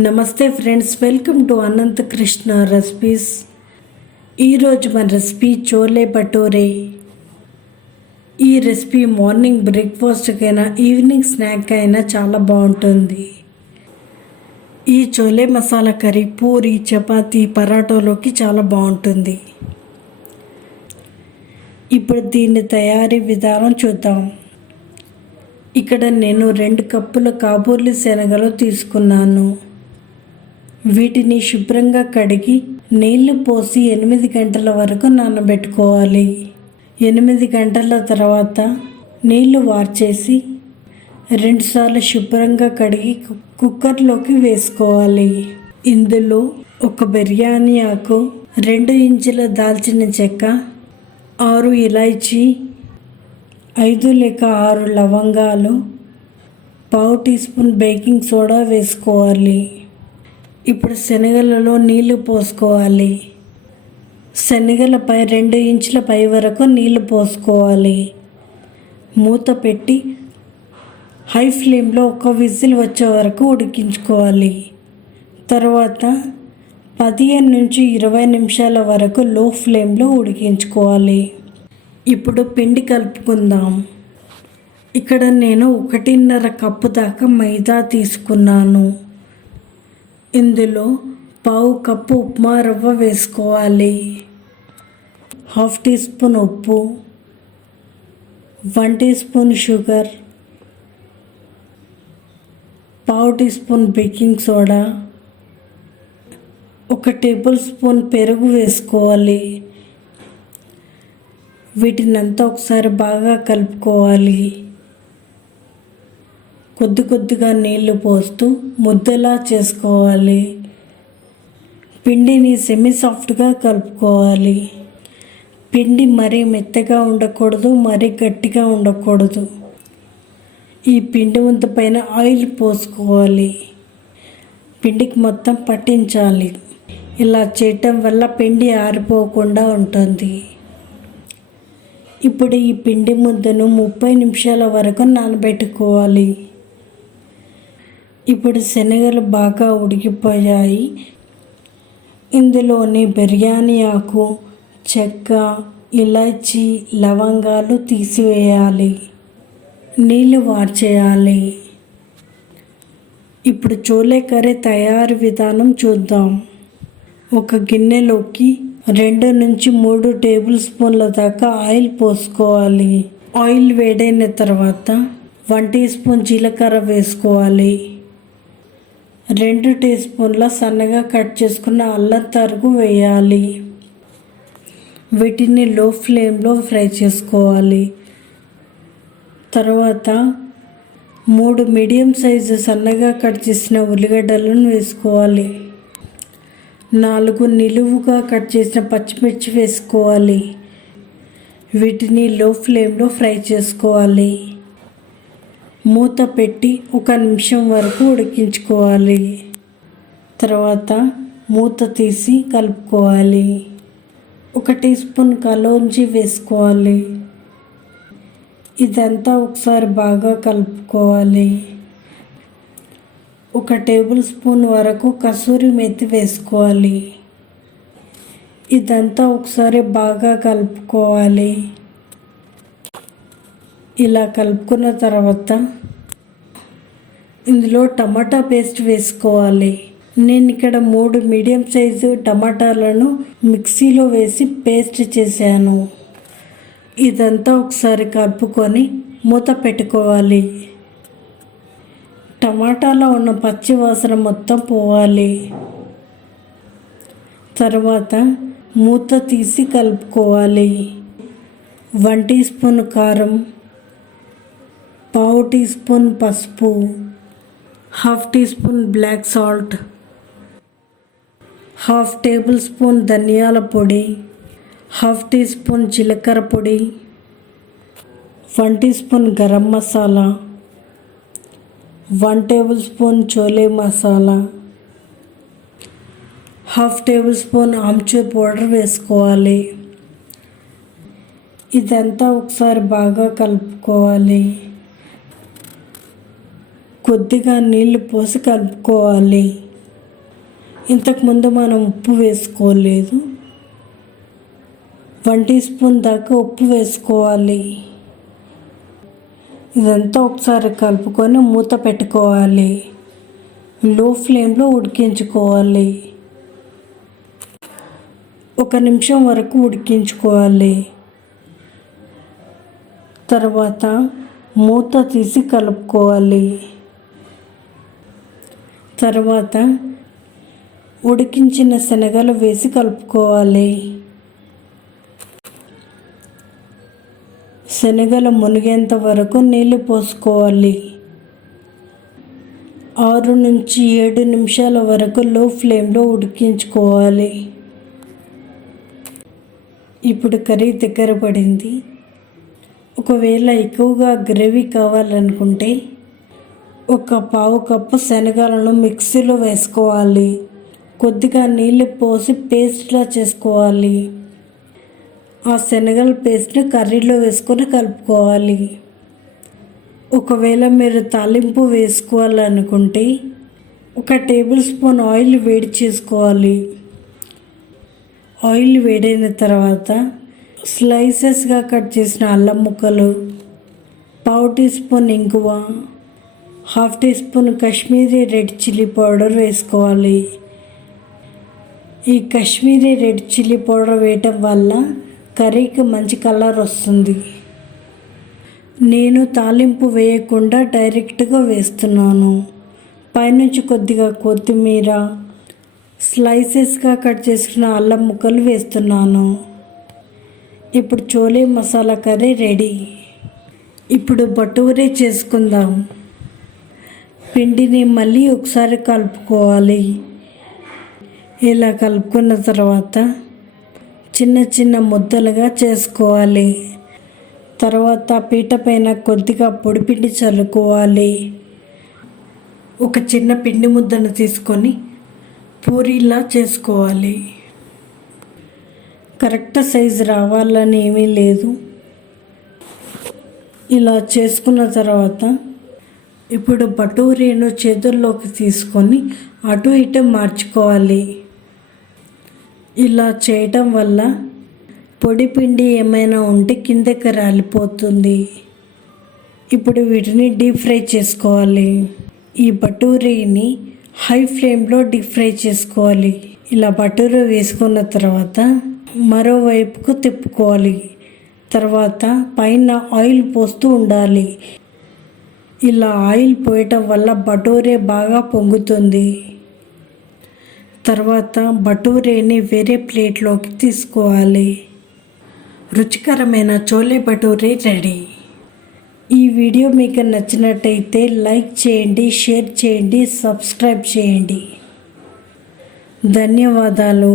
నమస్తే friends, welcome to Anantha Krishna recipes. ఈరోజు మన రెసిపీ చోలే భటూరే. ఈ రెసిపీ మార్నింగ్ బ్రేక్ఫాస్ట్కైనా ఈవినింగ్ స్నాక్ అయినా చాలా బాగుంటుంది. ఈ చోలే మసాలా కర్రీ పూరి, చపాతీ, పరాటాలోకి చాలా బాగుంటుంది. ఇప్పుడు దీని తయారీ విధానం చూద్దాం. ఇక్కడ నేను 2 కప్పుల కాబూలి శనగలు తీసుకున్నాను. వీటిని శుభ్రంగా కడిగి నీళ్లు పోసి 8 గంటల వరకు నానబెట్టుకోవాలి. 8 గంటల తర్వాత నీళ్లు వార్చేసి 2 సార్లు శుభ్రంగా కడిగి కుక్కర్లోకి వేసుకోవాలి. ఇందులో 1 బిర్యానీ ఆకు, 2 ఇంచుల దాల్చిన చెక్క, 6 ఇలాచీ, 5 లేక 6 లవంగాలు, పావు టీ స్పూన్ బేకింగ్ సోడా వేసుకోవాలి. ఇప్పుడు శనగలలో నీళ్లు పోసుకోవాలి. శనగలపై 2 ఇంచుల పై వరకు నీళ్లు పోసుకోవాలి. మూత పెట్టి హై ఫ్లేమ్లో 1 విజిల్ వచ్చే వరకు ఉడికించుకోవాలి. తర్వాత 15 నుంచి 20 నిమిషాల వరకు లో ఫ్లేమ్లో ఉడికించుకోవాలి. ఇప్పుడు పిండి కలుపుకుందాం. ఇక్కడ నేను 1.5 కప్పు దాకా మైదా తీసుకున్నాను. ఇందులో పావు కప్పు ఉప్మా రవ్వ వేసుకోవాలి. 1/2 టీ స్పూన్ ఉప్పు, 1 టీ స్పూన్ షుగర్, పావు teaspoon baking soda, 1 tablespoon పెరుగు వేసుకోవాలి. వీటినంతా ఒకసారి బాగా కలుపుకోవాలి. కొద్దిగా నీళ్లు పోస్తూ ముద్దలా చేసుకోవాలి. పిండిని సెమీ సాఫ్ట్గా కలుపుకోవాలి. పిండి మరీ మెత్తగా ఉండకూడదు, మరీ గట్టిగా ఉండకూడదు. ఈ పిండి ముద్ద పైన ఆయిల్ పోసుకోవాలి. పిండికి మొత్తం పట్టించాలి. ఇలా చేయటం వల్ల పిండి ఆరిపోకుండా ఉంటుంది. ఇప్పుడు ఈ పిండి ముద్దను 30 నిమిషాల వరకు నానబెట్టుకోవాలి. ఇప్పుడు శనగలు బాగా ఉడికిపోయాయి. ఇందులోని బిర్యానీ ఆకు, చెక్క, ఇలాచీ, లవంగాలు తీసివేయాలి. నీళ్లు వార్చేయాలి. ఇప్పుడు చోలే కర్రీ తయారీ విధానం చూద్దాం. 1 గిన్నెలోకి 2 నుంచి 3 టేబుల్ స్పూన్ల దాకా ఆయిల్ పోసుకోవాలి. ఆయిల్ వేడైన తర్వాత 1 టీ స్పూన్ జీలకర్ర వేసుకోవాలి. 2 టీ స్పూన్ల సన్నగా కట్ చేసుకున్న అల్లం తరుగు వేయాలి. వీటిని లో ఫ్లేమ్లో ఫ్రై చేసుకోవాలి. తర్వాత 3 మీడియం సైజు సన్నగా కట్ చేసిన ఉల్లిగడ్డలను వేసుకోవాలి. 4 నిలువుగా కట్ చేసిన పచ్చిమిర్చి వేసుకోవాలి. వీటిని లో ఫ్లేమ్లో ఫ్రై చేసుకోవాలి. మూత పెట్టి 1 నిమిషం వరకు ఉడికించుకోవాలి. తర్వాత మూత తీసి కలుపుకోవాలి. 1 టీ స్పూన్ కలోంజీ వేసుకోవాలి. ఇదంతా ఒకసారి బాగా కలుపుకోవాలి. 1 టేబుల్ స్పూన్ వరకు కసూరి మేతి వేసుకోవాలి. ఇదంతా ఒకసారి బాగా కలుపుకోవాలి. ఇలా కలుపుకున్న తర్వాత ఇందులో టమాటా పేస్ట్ వేసుకోవాలి. నేను ఇక్కడ 3 మీడియం సైజు టమాటాలను మిక్సీలో వేసి పేస్ట్ చేశాను. ఇదంతా ఒకసారి కలుపుకొని మూత పెట్టుకోవాలి. టమాటాలో ఉన్న పచ్చి వాసన మొత్తం పోవాలి. తర్వాత మూత తీసి కలుపుకోవాలి. 1 టీ స్పూన్ కారం, పావు టీ స్పూన్ పసుపు, 1/2 teaspoon black salt, 1/2 tablespoon ధనియాల పొడి, 1/2 టీ స్పూన్ జీలకర్ర పొడి, 1 teaspoon garam masala, 1 tablespoon chole masala, 1/2 tablespoon amchur powder వేసుకోవాలి. ఇదంతా ఒకసారి బాగా కలుపుకోవాలి. కొద్దిగా నీళ్లు పోసి కలుపుకోవాలి. ఇంతకుముందు మనం ఉప్పు వేసుకోలేదు. 1 టీ స్పూన్ దాకా ఉప్పు వేసుకోవాలి. ఇదంతా ఒకసారి కలుపుకొని మూత పెట్టుకోవాలి. లో ఫ్లేమ్లో ఉడికించుకోవాలి. 1 నిమిషం వరకు ఉడికించుకోవాలి. తర్వాత మూత తీసి కలుపుకోవాలి. తర్వాత ఉడికించిన శనగలు వేసి కలుపుకోవాలి. శనగలు మునిగేంత వరకు నీళ్లు పోసుకోవాలి. 6 నుంచి 7 నిమిషాల వరకు లో ఫ్లేమ్లో ఉడికించుకోవాలి. ఇప్పుడు కర్రీ దగ్గర పడింది. ఒకవేళ ఎక్కువగా గ్రేవీ కావాలనుకుంటే 1/4 కప్పు శనగలను మిక్సీలో వేసుకోవాలి. కొద్దిగా నీళ్ళు పోసి పేస్ట్లా చేసుకోవాలి. ఆ శనగల పేస్ట్ని కర్రీలో వేసుకొని కలుపుకోవాలి. ఒకవేళ మీరు తాలింపు వేసుకోవాలనుకుంటే 1 టేబుల్ స్పూన్ ఆయిల్ వేడి చేసుకోవాలి. ఆయిల్ వేడైన తర్వాత స్లైసెస్గా కట్ చేసిన అల్లం ముక్కలు, 1/2 టీ స్పూన్ ఇంగువ, 1/2 teaspoon Kashmiri red chilli powder వేసుకోవాలి. ఈ కాశ్మీరీ రెడ్ చిల్లీ పౌడర్ వేయటం వల్ల కర్రీకి మంచి కలర్ వస్తుంది. నేను తాలింపు వేయకుండా డైరెక్ట్గా వేస్తున్నాను. పైనుంచి కొద్దిగా కొత్తిమీర, స్లైసెస్గా కట్ చేసుకున్న అల్లం ముక్కలు వేస్తున్నాను. ఇప్పుడు చోలే మసాలా కర్రీ రెడీ. ఇప్పుడు భటూరే చేసుకుందాం. పిండిని మళ్ళీ ఒకసారి కలుపుకోవాలి. ఇలా కలుపుకున్న తర్వాత చిన్న చిన్న ముద్దలుగా చేసుకోవాలి. తర్వాత పీట పైన కొద్దిగా పొడిపిండి చల్లుకోవాలి. ఒక చిన్న పిండి ముద్దను తీసుకొని పూరీలా చేసుకోవాలి. కరెక్ట్ సైజు రావాలని ఏమీ లేదు. ఇలా చేసుకున్న తర్వాత ఇప్పుడు భటూరేను చేతుల్లోకి తీసుకొని అటు ఇటు మార్చుకోవాలి. ఇలా చేయటం వల్ల పొడి పిండి ఏమైనా ఉంటే కిందకి రాలిపోతుంది. ఇప్పుడు వీటిని డీప్ ఫ్రై చేసుకోవాలి. ఈ భటూరీని హై ఫ్లేమ్లో డీప్ ఫ్రై చేసుకోవాలి. ఇలా భటూరా వేసుకున్న తర్వాత మరోవైపుకు తిప్పుకోవాలి. తర్వాత పైన ఆయిల్ పోస్తూ ఉండాలి. ఇలా ఆయిల్ పోయటం వల్ల భటూరే బాగా పొంగుతుంది. తర్వాత భటూరేని వేరే ప్లేట్లోకి తీసుకోవాలి. రుచికరమైన చోలే భటూరే రెడీ. ఈ వీడియో మీకు నచ్చినట్టయితే లైక్ చేయండి, షేర్ చేయండి, సబ్స్క్రైబ్ చేయండి. ధన్యవాదాలు.